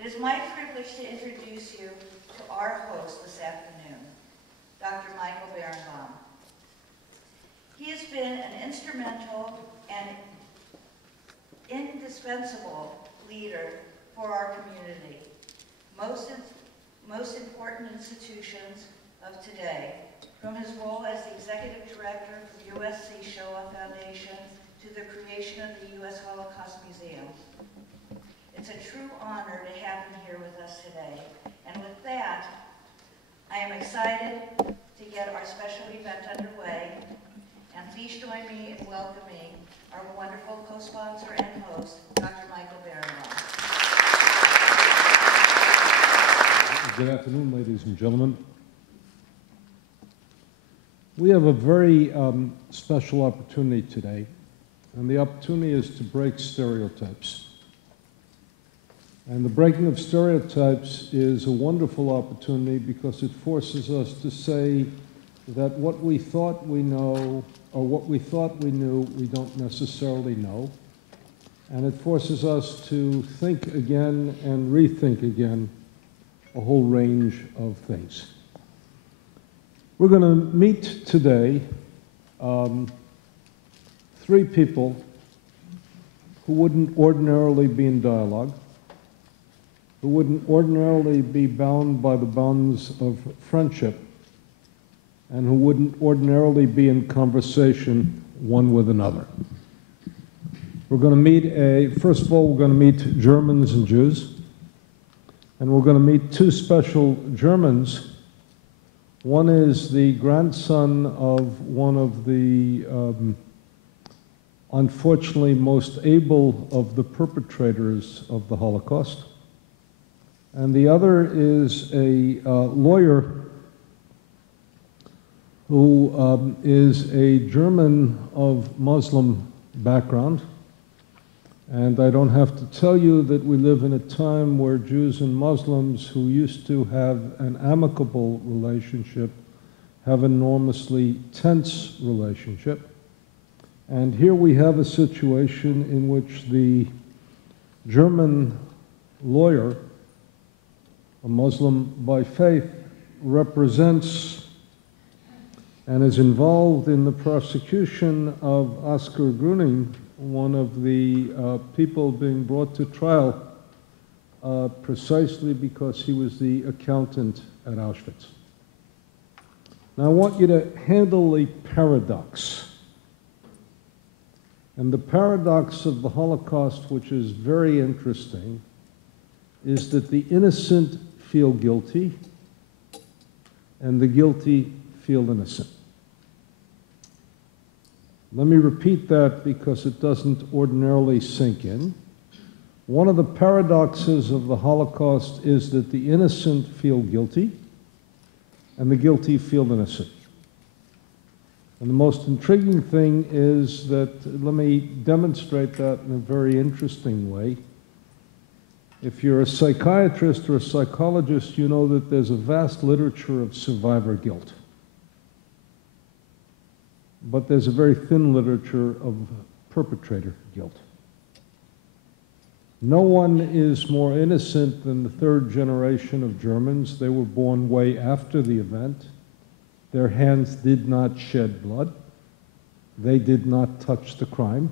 It is my privilege to introduce you to our host this afternoon, Dr. Michael Berenbaum. He has been an instrumental and indispensable leader for our community. Most important institutions of today, from his role as the Executive Director of the USC Shoah Foundation to the creation of the U.S. Holocaust Museum. It's a true honor to have him here with us today. And with that, I am excited to get our special event underway. And please join me in welcoming our wonderful co-sponsor and host, Dr. Michael Berenbaum. Good afternoon, ladies and gentlemen. We have a very special opportunity today, and the opportunity is to break stereotypes. And the breaking of stereotypes is a wonderful opportunity because it forces us to say that what we thought we know, or what we thought we knew, we don't necessarily know. And it forces us to think again and rethink again a whole range of things. We're going to meet today three people who wouldn't ordinarily be in dialogue, who wouldn't ordinarily be bound by the bonds of friendship, and who wouldn't ordinarily be in conversation one with another. We're going to meet first of all, we're going to meet Germans and Jews, and we're going to meet two special Germans. One is the grandson of one of the unfortunately most able of the perpetrators of the Holocaust, and the other is a lawyer who is a German of Muslim background. And I don't have to tell you that we live in a time where Jews and Muslims who used to have an amicable relationship have an enormously tense relationship. And here we have a situation in which the German lawyer, a Muslim by faith, represents and is involved in the prosecution of Oskar Gröning, one of the people being brought to trial precisely because he was the accountant at Auschwitz. Now I want you to handle the paradox. And the paradox of the Holocaust, which is very interesting, is that the innocent feel guilty and the guilty feel innocent. Let me repeat that because it doesn't ordinarily sink in. One of the paradoxes of the Holocaust is that the innocent feel guilty and the guilty feel innocent. And the most intriguing thing is that, let me demonstrate that in a very interesting way. If you're a psychiatrist or a psychologist, you know that there's a vast literature of survivor guilt. But there's a very thin literature of perpetrator guilt. No one is more innocent than the third generation of Germans. They were born way after the event. Their hands did not shed blood. They did not touch the crime.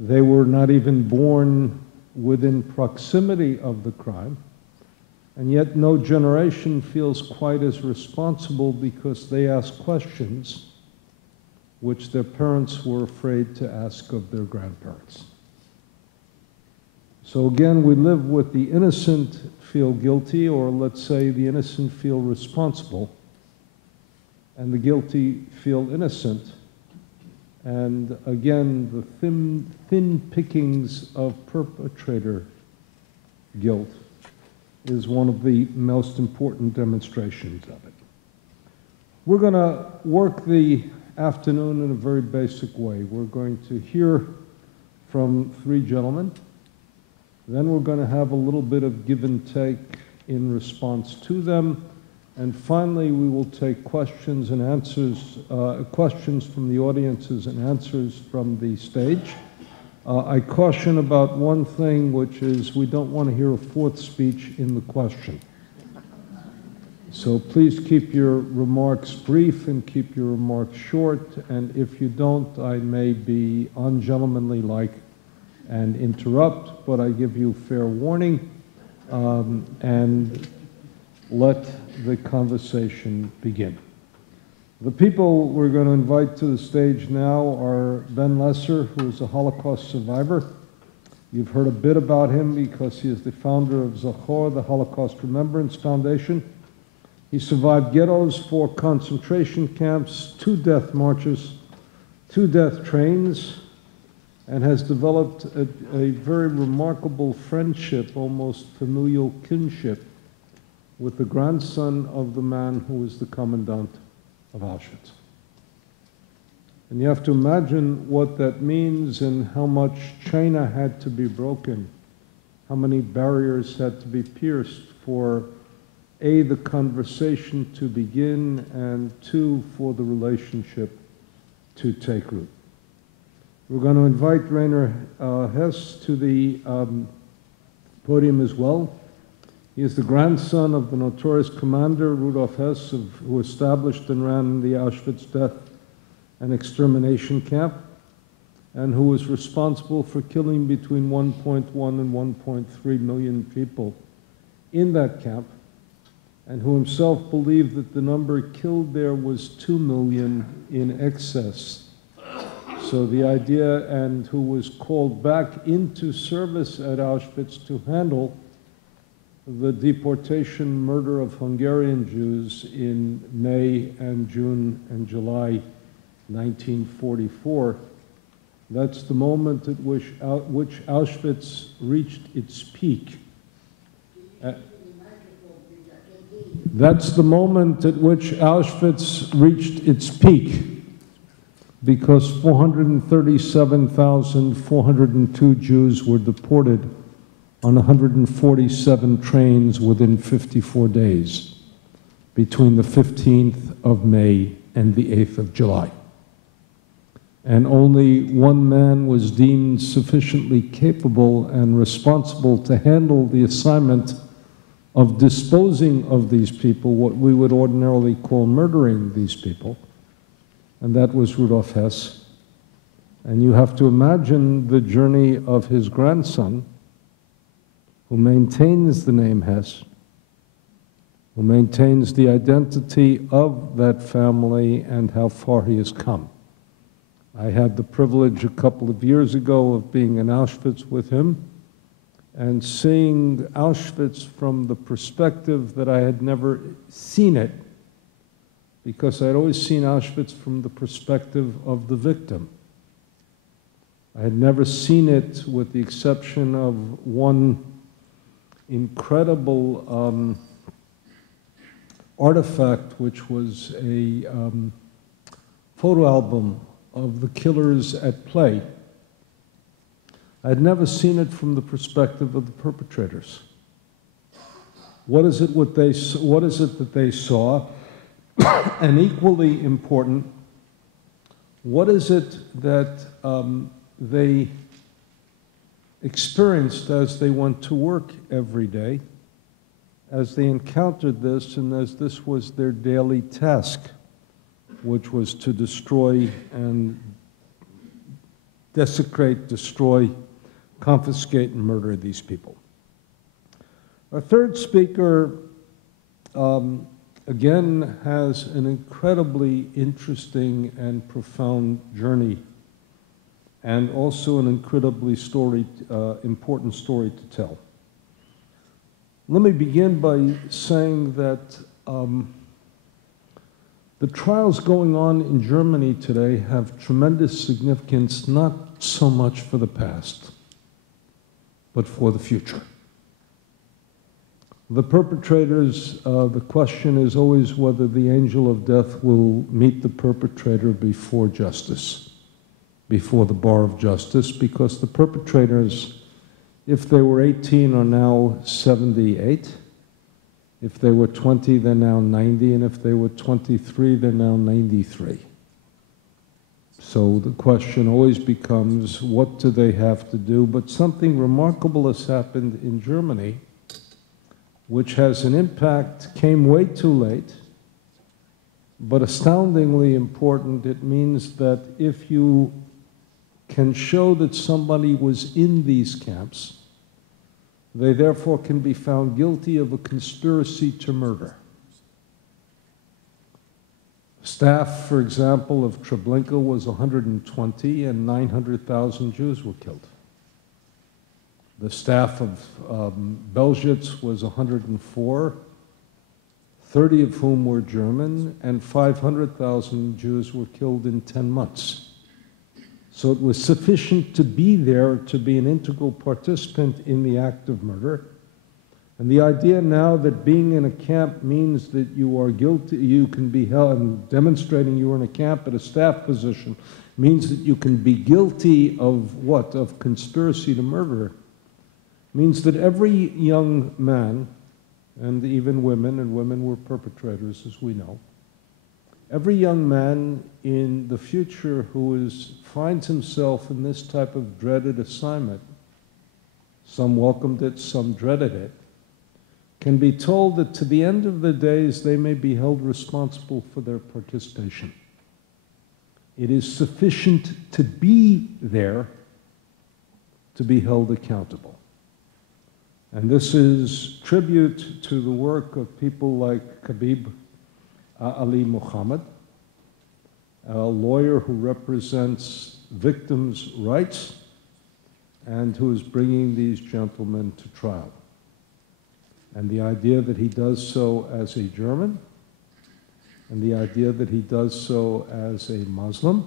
They were not even born within proximity of the crime. And yet no generation feels quite as responsible because they ask questions which their parents were afraid to ask of their grandparents. So again, we live with the innocent feel guilty, or let's say the innocent feel responsible, and the guilty feel innocent. And again, the thin pickings of perpetrator guilt is one of the most important demonstrations of it. We're going to work the afternoon in a very basic way. We're going to hear from three gentlemen. Then we're going to have a little bit of give and take in response to them. And finally, we will take questions and answers, questions from the audiences and answers from the stage. I caution about one thing, which is we don't want to hear a fourth speech in the question. So please keep your remarks brief and keep your remarks short, and if you don't, I may be ungentlemanly-like and interrupt, but I give you fair warning, and let the conversation begin. The people we're going to invite to the stage now are Ben Lesser, who is a Holocaust survivor. You've heard a bit about him because he is the founder of Zachor, the Holocaust Remembrance Foundation. He survived ghettos, 4 concentration camps, 2 death marches, 2 death trains, and has developed a very remarkable friendship, almost familial kinship, with the grandson of the man who was the commandant of Auschwitz. And you have to imagine what that means and how much China had to be broken, how many barriers had to be pierced for A, the conversation to begin, and 2, for the relationship to take root. We're going to invite Rainer Hess to the podium as well. He is the grandson of the notorious commander Rudolf Hess, who established and ran the Auschwitz death and extermination camp, and who was responsible for killing between 1.1 and 1.3 million people in that camp, and who himself believed that the number killed there was 2 million in excess. So the idea, and who was called back into service at Auschwitz to handle the deportation murder of Hungarian Jews in May and June and July 1944. That's the moment at which Auschwitz reached its peak. That's the moment at which Auschwitz reached its peak, because 437,402 Jews were deported on 147 trains within 54 days, between the 15th of May and the 8th of July. And only one man was deemed sufficiently capable and responsible to handle the assignment of disposing of these people, what we would ordinarily call murdering these people, and that was Rudolf Hess. And you have to imagine the journey of his grandson, who maintains the name Hess, who maintains the identity of that family and how far he has come. I had the privilege a couple of years ago of being in Auschwitz with him and seeing Auschwitz from the perspective that I had never seen it, because I'd always seen Auschwitz from the perspective of the victim. I had never seen it, with the exception of one incredible artifact, which was a photo album of the killers at play. I had never seen it from the perspective of the perpetrators. What is it that they saw? And equally important, what is it that they experienced as they went to work every day, as they encountered this, and as this was their daily task, which was to destroy and desecrate, destroy, confiscate, and murder these people. Our third speaker, again, has an incredibly interesting and profound journey, and also an incredibly important story to tell. Let me begin by saying that the trials going on in Germany today have tremendous significance, not so much for the past, but for the future. The perpetrators, the question is always whether the angel of death will meet the perpetrator before justice, before the bar of justice, because the perpetrators, if they were 18, are now 78. If they were 20, they're now 90, and if they were 23, they're now 93. So the question always becomes, what do they have to do? But something remarkable has happened in Germany, which has an impact, came way too late, but astoundingly important. It means that if you can show that somebody was in these camps, they therefore can be found guilty of a conspiracy to murder. Staff, for example, of Treblinka was 120 and 900,000 Jews were killed. The staff of Belzec was 104, 30 of whom were German, and 500,000 Jews were killed in 10 months. So it was sufficient to be there to be an integral participant in the act of murder. And the idea now that being in a camp means that you are guilty, you can be held, and demonstrating you were in a camp at a staff position means that you can be guilty of what? Of conspiracy to murder. Means that every young man, and even women, and women were perpetrators as we know, every young man in the future who finds himself in this type of dreaded assignment, some welcomed it, some dreaded it, can be told that to the end of their days they may be held responsible for their participation. It is sufficient to be there to be held accountable. And this is tribute to the work of people like Khabib Ali Muhammad, a lawyer who represents victims' rights and who is bringing these gentlemen to trial. And the idea that he does so as a German, and the idea that he does so as a Muslim,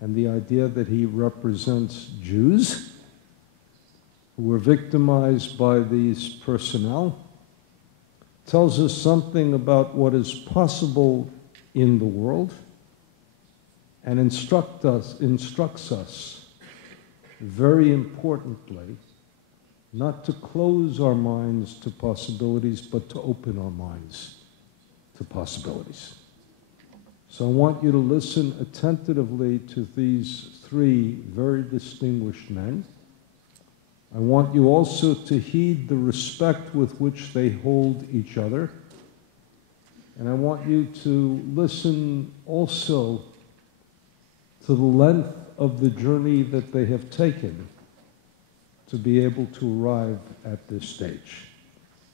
and the idea that he represents Jews who were victimized by these personnel, tells us something about what is possible in the world, and instructs us very importantly, not to close our minds to possibilities, but to open our minds to possibilities. So I want you to listen attentively to these three very distinguished men. I want you also to heed the respect with which they hold each other. And I want you to listen also to the length of the journey that they have taken to be able to arrive at this stage.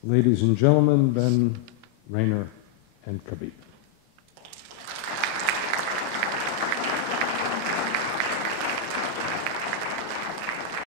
Ladies and gentlemen, Ben, Rainer, and Khabib.